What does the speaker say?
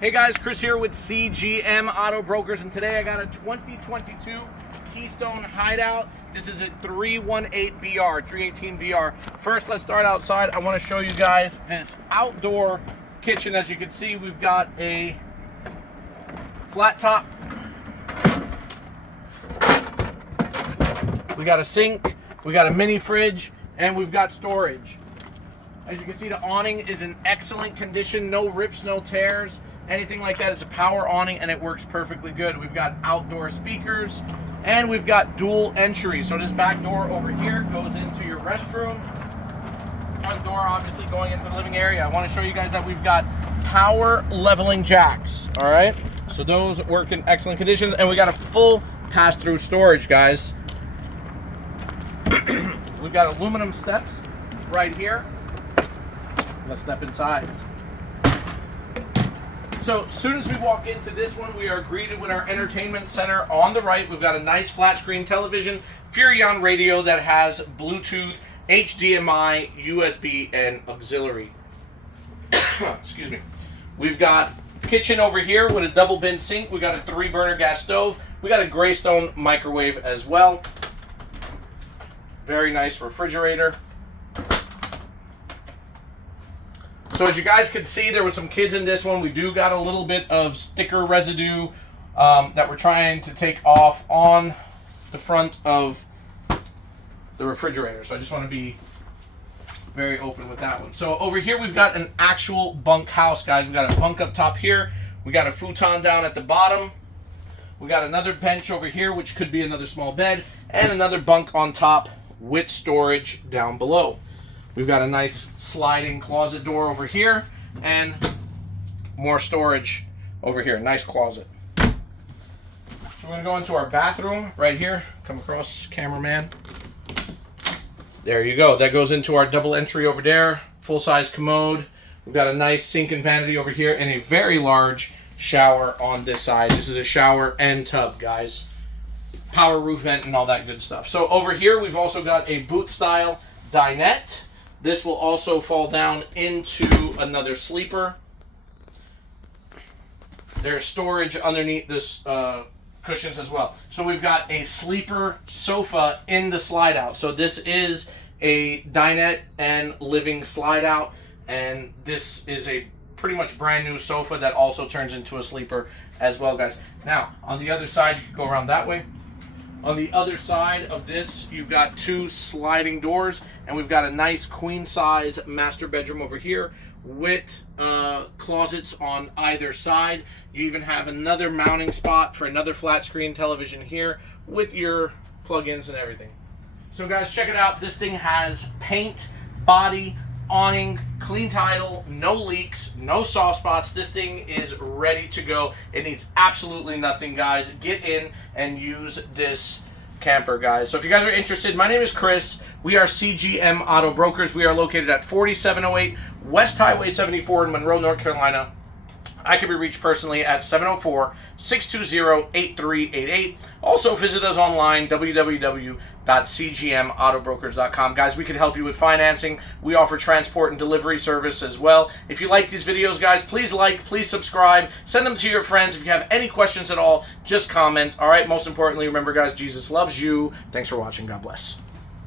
Hey guys, Chris here with CGM Auto Brokers, and today I got a 2022 Keystone Hideout. This is a 318 VR. First, let's start outside. I want to show you guys this outdoor kitchen. As you can see, we've got a flat top. We got a sink, we got a mini fridge, and we've got storage. As you can see, the awning is in excellent condition, no rips, no tears, anything like that. It's a power awning and it works perfectly good. We've got outdoor speakers and we've got dual entry. So this back door over here goes into your restroom. Front door obviously going into the living area. I want to show you guys that we've got power leveling jacks. All right, so those work in excellent condition, and we got a full pass-through storage, guys. We've got aluminum steps right here. Let's step inside. So as soon as we walk into this one, we are greeted with our entertainment center on the right. We've got a nice flat screen television, Furrion radio that has Bluetooth, HDMI, USB, and auxiliary. Excuse me. We've got kitchen over here with a double bin sink. We got a 3-burner gas stove. We got a Greystone microwave as well. Very nice refrigerator. So as you guys can see, there were some kids in this one. We do got a little bit of sticker residue that we're trying to take off on the front of the refrigerator. So I just want to be very open with that one. So over here we've got an actual bunkhouse, guys. We got a bunk up top here. We got a futon down at the bottom. We got another bench over here, which could be another small bed, and another bunk on top with storage down below. We've got a nice sliding closet door over here and more storage over here. Nice closet. So we're going to go into our bathroom right here. Come across, cameraman. There you go. That goes into our double entry over there. Full-size commode. We've got a nice sink and vanity over here and a very large shower on this side. This is a shower and tub, guys. Power roof vent and all that good stuff. So over here we've also got a booth-style dinette. This will also fall down into another sleeper. There's storage underneath this cushions as well. So we've got a sleeper sofa in the slide out. So this is a dinette and living slide out, and this is a pretty much brand new sofa that also turns into a sleeper as well, guys. Now on the other side, you can go around that way. On the other side of this, you've got 2 sliding doors, and we've got a nice queen-size master bedroom over here with closets on either side. You even have another mounting spot for another flat screen television here with your plug-ins and everything. So guys, check it out. This thing has paint, body, awning, clean title, no leaks, no soft spots. This thing is ready to go. It needs absolutely nothing, guys. Get in and use this camper, guys. So if you guys are interested, my name is Chris. We are CGM Auto Brokers. We are located at 4708 West Highway 74 in Monroe, North Carolina. I can be reached personally at 704-620-8388. Also visit us online, www.cgmautobrokers.com. Guys, we can help you with financing. We offer transport and delivery service as well. If you like these videos, guys, please like, please subscribe, send them to your friends. If you have any questions at all, just comment. All right, most importantly, remember, guys, Jesus loves you. Thanks for watching. God bless.